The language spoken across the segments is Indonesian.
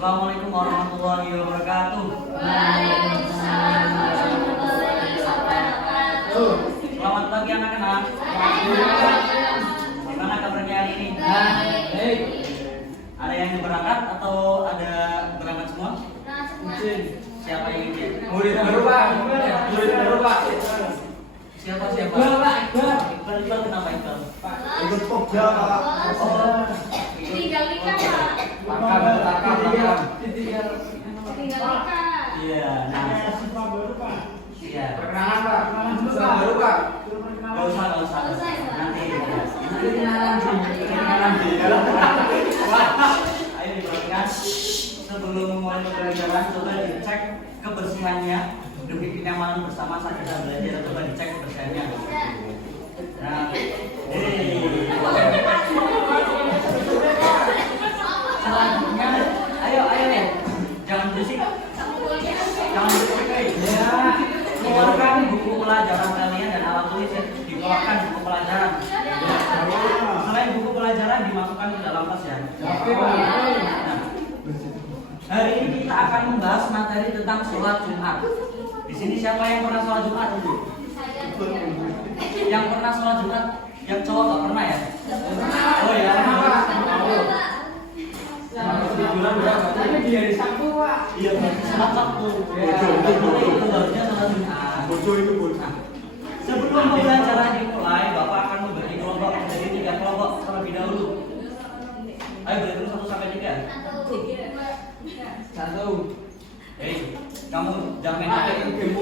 Assalamualaikum warahmatullahi wabarakatuh. Waalaikumsalam warahmatullahi wabarakatuh. Selamat pagi anak-anak. Gimana kabarnya hari ini? Baik. Ada yang berangkat atau ada berangkat semua? Siapa yang ingin? Murid baru Pak. Murid baru Pak. Siapa? Iqbal kenapa Iqbal? Ikut pokja Pak. Tinggal nikah, Pak. Makan. Tinggal nikah. Iya. Nah, iya. Perkenalan Pak. Baru Pak. Gak usah. Nanti. Ayo diperhatikan. Sebelum memulai pembelajaran, coba dicek kebersihannya demi kenyamanan bersama saat kita belajar. Coba dicek kebersihannya. Nah, selanjutnya, ayo nih, jangan berisik, ya. Keluarkan buku pelajaran kalian dan alat tulis ya. Dikeluarkan buku pelajaran. Selain buku pelajaran dimasukkan ke dalam tas ya. Nah, hari ini kita akan membahas materi tentang sholat Jumat. Di sini siapa yang pernah sholat Jumat? Yang pernah sholat Jumat? Yang cowok nggak pernah ya? Oh ya. Di hari Sabtu Pak. Iya, sholat Sabtu. Itu harusnya sholat Jumat. Bojo itu bojo. Sebelum pembelajaran dimulai, Bapak akan membagi kelompok menjadi 3 kelompok terlebih dahulu. Ayo berhitung 1 sampai 3. 1. Hei, kamu jangan main HP. 2. 2.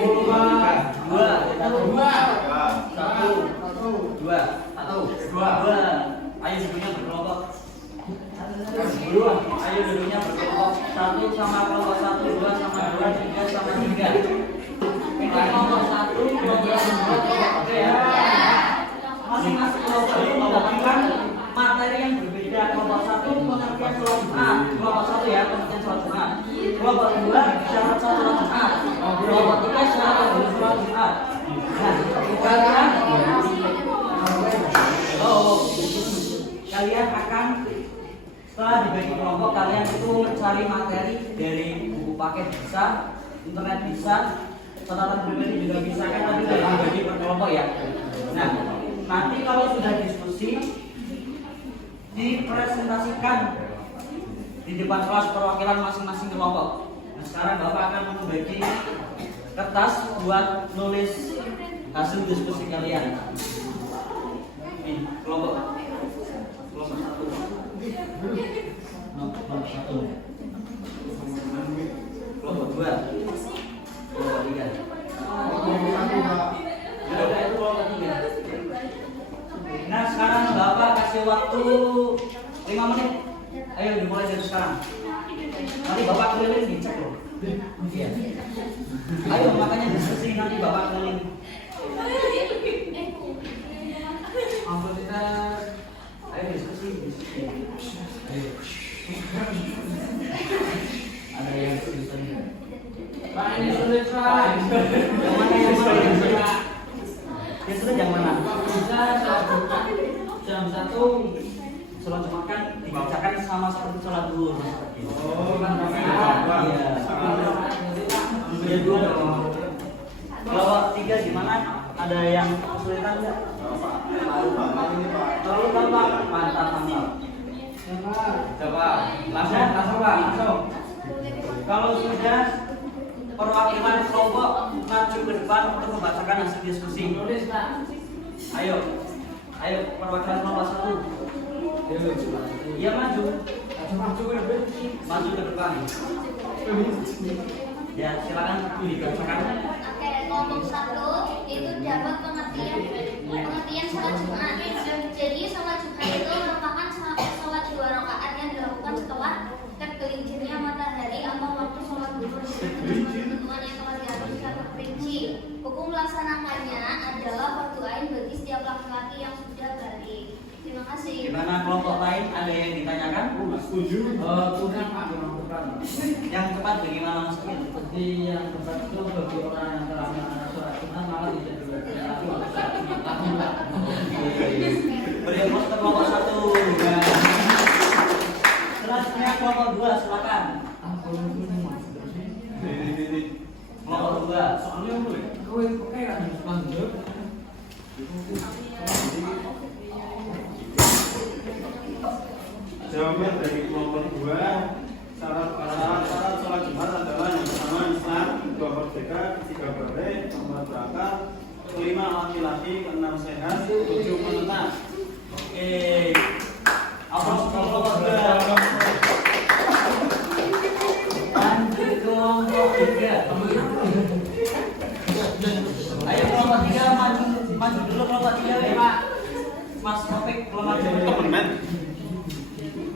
Ayo duduknya berkelompok. Ayo duduknya berkelompok. 1 sama kelompok 1, 2 sama 2, 3 sama 3. Ini kelompok 1, kelompok 2, oke ya. Masing-masing kelompok kan materi yang berbeda. Kelompok 1 pengertian sholat Jumat. Kelompok 1 ya pengertian sholat Jumat. Kelompok 2 syarat sholat Jumat. Kelompok 3 syarat sholat Jumat. Nah, kalian akan setelah dibagi kelompok, kalian itu mencari materi dari buku paket bisa, internet bisa, catatan pribadi juga bisa, kan tadi udah dibagi per kelompok ya. Nah, nanti kalau sudah diskusi dipresentasikan di depan kelas perwakilan masing-masing kelompok. Nah, sekarang Bapak akan membagi kertas buat nulis hasil diskusi kalian. Nih, kelompok 1. Kelompok 1. Kelompok 2. Kelompok 3. Nah, sekarang Bapak kasih waktu 5 menit. Ayo dimulai dari sekarang. Nanti Bapak keliling dicek loh. Iya. Ayo makanya diskusi nanti Bapak keliling. Ampun kita. Ayo diskusi. Ayo. Ada yang tulisan. Pak ini sulit Pak. Yang mana yang sulit? Yang sulit yang mana? Bisa Jam 1 sholat Jumat kan dibacakan sama seperti sholat zuhur. Oh, kan Iya. Iya dua. Kalau 3 gimana? Ada yang kesulitan nggak? Terlalu gampang, mantap. Coba langsung Pak. Kalau sudah perwakilan kelompok maju ke depan untuk membacakan hasil diskusi. Nulis Pak. Ayo perwakilan kelompok 1. Iya maju ke depan. Ya silakan dibacakan. Oke, kelompok 1 itu dapat pengertian sholat Jumat. Jadi sholat Jumat itu merupakan sholat 2 rakaat yang dilakukan setelah tergelincirnya matahari atau waktu sholat zuhur ketentuan yang telah diatur secara rinci. Hukum melaksanakannya adalah fardu ain bagi setiap laki-laki yang sudah balik. Terima kasih. Gimana kelompok lain ada yang ditanyakan? Setuju. Kurang Pak, kurang tepat. Yang tepat bagaimana maksudnya? Seperti yang tepat itu bagi orang yang telah melaksanakan sholat Jumat malah tidak dilakukan waktu sholat Jumat. Beri untuk kelompok 1. Selanjutnya kelompok 2 silakan. Jawaban dari kelompok 2, syarat sholat Jumat adalah yang pertama Islam, kedua merdeka, ketiga boleh, keempat berakal, kelima laki-laki, keenam sehat, tujuh menetap. Oke. Aplaus kelompok 3. Lanjut kelompok 3. Ayo kelompok 3 maju dulu kelompok 3 ya Pak. Mas Taufik kelompok 3.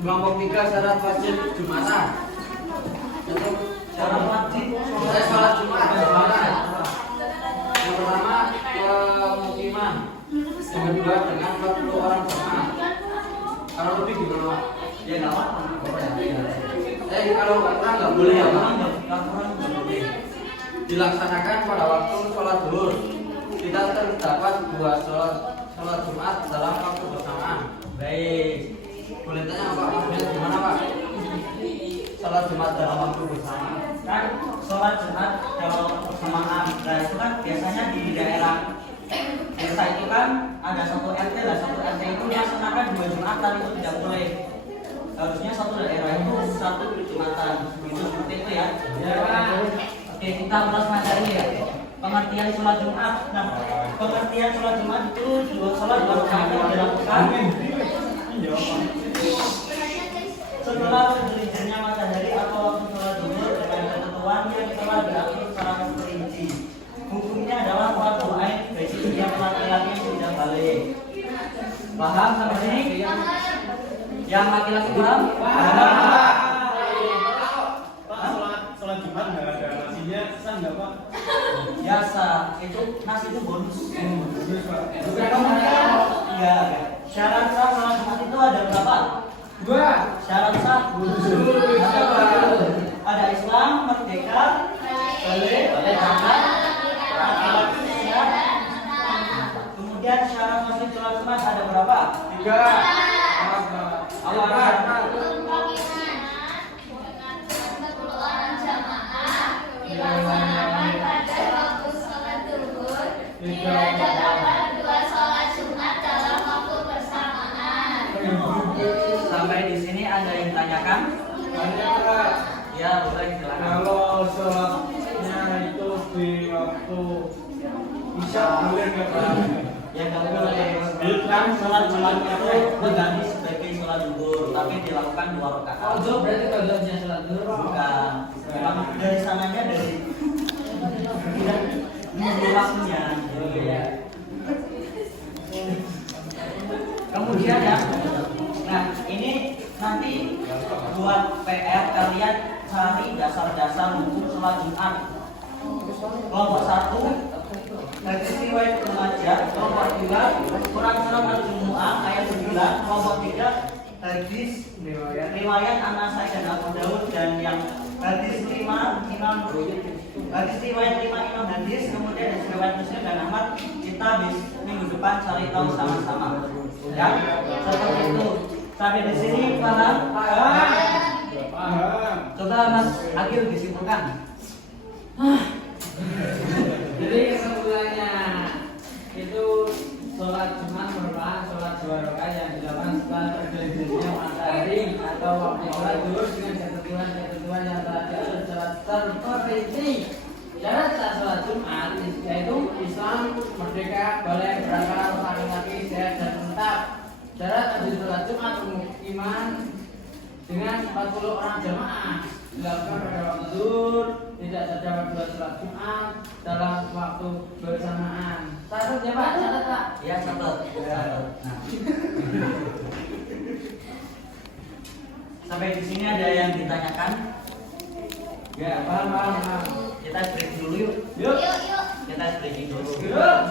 Kelompok 3 syarat wajib Jumatan. Syarat wajib Sholat Jumat berjamaah. Yang pertama pemukiman. Yang kedua dengan 40 orang jamaah. Kalau lebih gimana Pak? ya enggak apa-apa. Kalau kurang nggak boleh ya Pak? Kurang boleh. Dilaksanakan pada waktu sholat zuhur. Kita terdapat 2 sholat Jumat dalam waktu bersamaan. Baik. Boleh tanya Pak, maksudnya gimana Pak? Sholat Jumat dalam waktu bersamaan. Kan sholat Jumat kalau bersamaan, nah itu kan biasanya di daerah desa itu kan ada satu RT lah, satu RT itu melaksanakan 2 Jumatan, itu tidak boleh. Harusnya satu daerah itu satu Jumatan, itu seperti itu ya. Ya Pak. Oke, kita ulas materi ya. Pengertian sholat Jumat. Nah, pengertian sholat Jumat itu sholat 2 rakaat yang dilakukan setelah tergelincirnya matahari atau waktu sholat zuhur dengan ketentuan yang telah diatur secara terperinci. Hukumnya adalah fardu ain bagi yang laki-laki yang sudah balik. Paham sampai sini? Yang laki-laki paham? Pak, sholat Jumat nggak ada nasinya, sah nggak Pak? Biasa, itu nasi itu bonus. Bonus Pak. Kemudian, ya, syarat sah sholat Jumat itu ada berapa? 2. Syarat sah ada Islam, merdeka, balik, laki-laki sehat. Kemudian syarat wajib sholat Jumat ada berapa? 3. Apa? Sampai di sini ada yang tanyakan? Ya, boleh silakan. Kalau sholatnya itu di waktu Isya boleh nggak Pak? Ya nggak boleh. Kan sholat Jumat itu berganti sebagai sholat zuhur, tapi dilakukan 2 rakaat. Oh, berarti kodoknya sholat zuhur. Bukan. Memang dari sananya dari tidak menunggu waktunya. Ya. Kemudian ya, nah ini nanti buat PR kalian cari dasar-dasar hukum sholat Jumat. Kelompok 1 hadis riwayat Ibnu Majah, kelompok 2 Quran surat Al-Jumu'ah ayat 9, kelompok 3 hadis riwayat An-Nasai dan Abu Daud, dan yang hadis 5 hadis riwayat 5 Imam hadis, kemudian hadis riwayat Muslim dan Ahmad. Kita minggu depan cari tahu sama-sama. Ya, seperti itu. Sampai di sini paham? Paham. Coba Mas Akil disimpulkan. Jadi kesimpulannya itu sholat Jumat merupakan sholat 2 rakaat yang dilakukan setelah tergelincirnya matahari atau waktu sholat zuhur dengan ketentuan yang telah diatur secara terperinci. Syarat sah sholat Jumat yaitu Islam, merdeka, boleh berakal, laki-laki, sehat dan menetap. Syarat wajib sholat Jumat pemukiman dengan 40 orang jamaah dilakukan pada waktu zuhur, tidak terdapat 2 sholat Jumat dalam waktu bersamaan. Catat ya Pak, catat Pak. Ya, catat. Nah. Sampai di sini ada yang ditanyakan? Ya, paham. Kita break dulu yuk. Yuk. Kita breaking dulu. Yuk.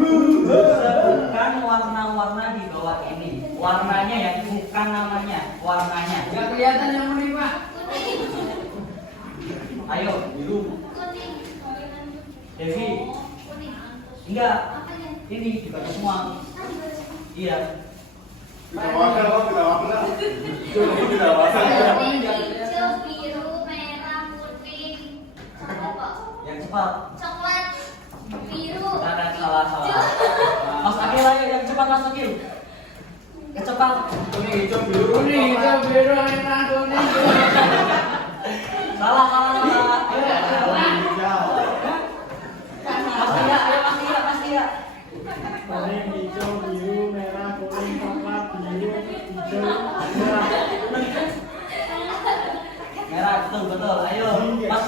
Sebutkan warna-warna di bawah ini. Warnanya ya, bukan namanya, warnanya. Enggak kelihatan yang ini Pak. Ayo, Biru. Devi. Enggak. Ini dibaca semua. Iya. Tidak wakil Pak, tidak wakil. Tidak wakil. Hijau, biru, merah, putih. Apa? Yang cepat. Coklat, biru. Salah. Mas Akil ayo yang cepat. cepat masukin. Cepat. Kuning hijau biru enak kuning. Salah. Hijau. Pasti ya. Kuning, hijau, biru, merah, kuning, coklat, biru, hijau, merah. Merah betul. Ayo, Mas.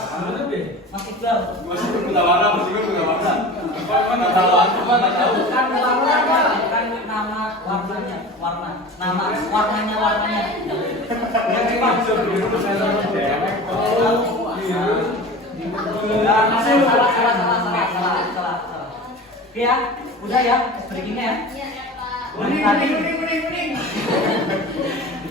Mas Iqbal. Masih punya warna. Mana tahu aku mana tahu. Bukan nama warnanya. Warnanya. Yang cepat. Salah. Oke ya, udah ya, breakingnya ya. Iya, Pak. Kuning.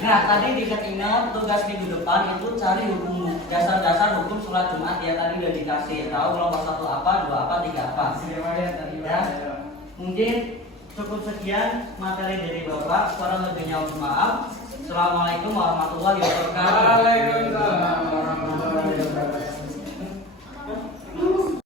Nah, tadi diingat tugas minggu depan itu cari hukum dasar hukum sholat Jumat ya, tadi udah dikasih tahu kelompok 1 apa, 2 apa, 3 apa. Ya. Mungkin cukup sekian materi dari Bapak. Kurang lebihnya mohon maaf. Assalamualaikum warahmatullahi wabarakatuh. Waalaikumsalam warahmatullahi wabarakatuh.